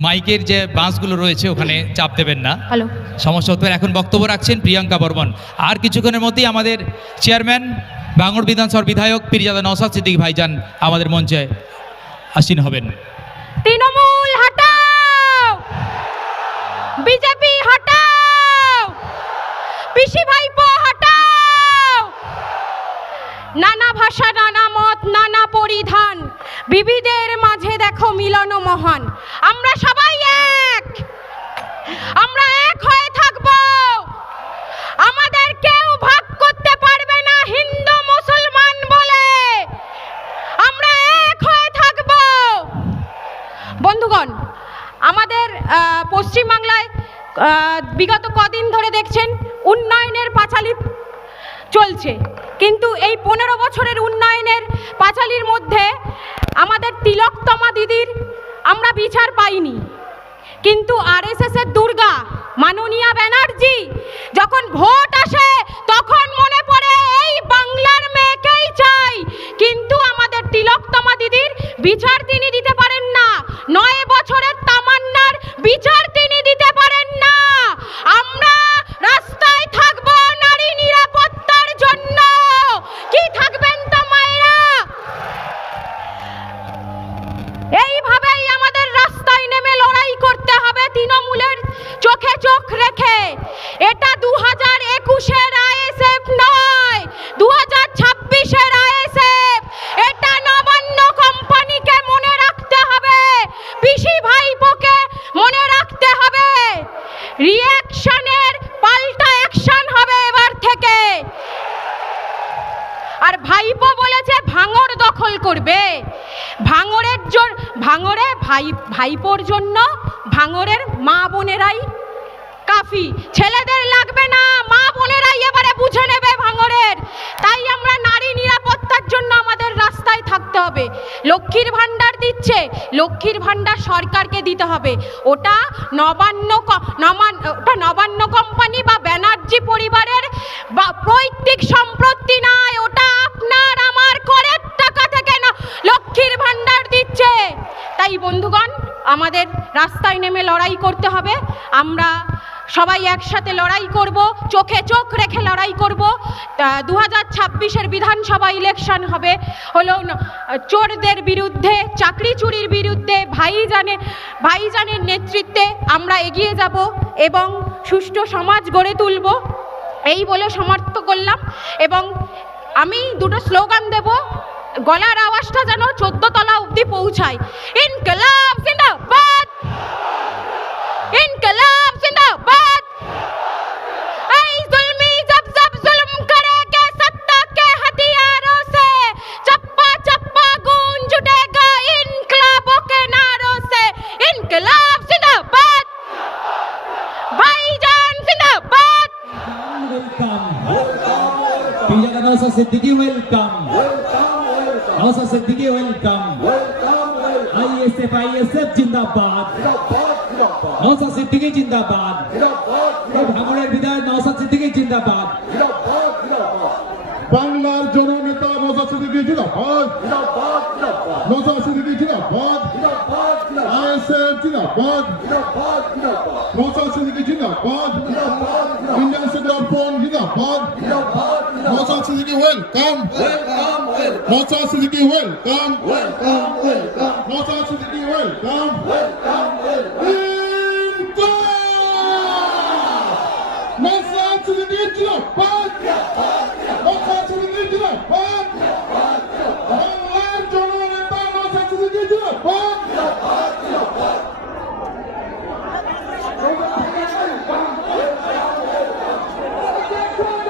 মাইকের যে বাঁশগুলো রয়েছে ওখানে চাপ দেবেন না। হ্যালো। সমস্যা হতে এখন বক্তব্য রাখছেন প্রিয়াঙ্কা বর্মন। আর কিছুক্ষণের মধ্যেই আমাদের চেয়ারম্যান বাঙড় বিধানসভার বিধায়ক পীরজাদা নওসাদ সিদ্দিক ভাইজান আমাদের মঞ্চে আসীন হবেন। তৃণমূল হটাও! বিজেপি হটাও! পিসি ভাইপো হটাও! নানা ভাষা নানা মত নানা বিবিধের মাঝে দেখো মিলন মহান। আমরা সবাই এক। আমরা এক হয়ে থাকব। আমাদের কেউ ভাগ করতে পারবে না হিন্দু, মুসলমান বলে। আমরা এক হয়ে থাকব। বন্ধুগণ, আমাদের পশ্চিমবাংলায় বিগত কদিন ধরে দেখছেন উন্নয়নের পাঁচালী চলছে। কিন্তু এই পনেরো বছরের উন্নয়নের পাঁচালির মধ্যে আমাদের তিলকতমা দিদির আমরা বিচার পাইনি। কিন্তু আরএসএস এর দুর্গা মাননীয়া ব্যানার্জি যখন পিসি ভাইপোকে মনে রাখতে হবে। রিয়াকশনের পাল্টা অ্যাকশন হবে এবার থেকে। আর ভাইপো বলেছে ভাঙড় দখল করবে। ভাঙড়ের জন্য ভাঙড়ে ভাই ভাইপোর জন্য ভাঙড়ের মা বোনেরাই কাফি। ছেলেদের লাগবে না, মা বোনেরাই এবারে বুঝে নেবে ভাঙড়ের। তাই আমরা নারী নিরাপত্তার হবে। লক্ষ্মীর ভাণ্ডার দিচ্ছে, লক্ষ্মীর ভাণ্ডার সরকারকে দিতে হবে। ওটা নবান্ন ওটা নবান্ন কোম্পানি বা ব্যানার্জি পরিবারের বা পৈতৃক সম্পত্তি নয় ওটা আপনার, আমার করের টাকা থেকে লক্ষ্মীর ভাণ্ডার দিচ্ছে। তাই বন্ধুগণ, আমাদের রাস্তায় নেমে লড়াই করতে হবে। আমরা সবাই একসাথে লড়াই করব, চোখে চোখ রেখে লড়াই করব। দু হাজার ছাব্বিশের বিধানসভা ইলেকশন হবে। হলো চোরদের বিরুদ্ধে, চাকরি চুরির বিরুদ্ধে ভাইজানের ভাইজানের নেতৃত্বে আমরা এগিয়ে যাব এবং সুষ্ঠু সমাজ গড়ে তুলব। এই বলে সমর্থ করলাম এবং আমি দুটো স্লোগান দেব। গলার আওয়াজটা যেন চোদ্দ তলা অবধি পৌঁছায়। ইনকলাব জিন্দাবাদ! इनकलाब जिंदाबाद भाईजान जिंदाबाद welcome. Pijak Nausa Siddiqui welcome. Nausa Siddiqui welcome. ISF ISF জিন্দাবাদ নওসা সিদ্দিকী জিন্দাবাদ ভাঙড়ের বিধায়ক নওসা সিদ্দিকী জিন্দাবাদ বাংলার জননেতা নজা সিদ্দিকী জিন্দাবাদ নজা সিদ্দিকী জিন্দাবাদ আইএসএফ জিন্দাবাদ নজা সিদ্দিকী জিন্দাবাদ ইন্ডিয়ান সেন্টার ফ্রন্ট জিন্দাবাদ Nausha Siddiqui welcome Nausha Siddiqui welcome Nausha Siddiqui welcome Nausha Siddiqui জিন্দাবাদ নজা সিদ্দিকী জিন্দাবাদ বাংলার জননেতা নজা সিদ্দিকী জিন্দাবাদ জিন্দাবাদ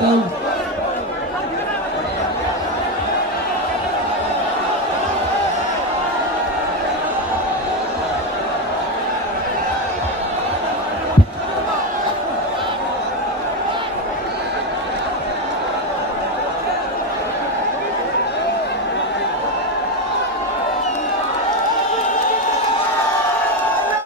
Natal.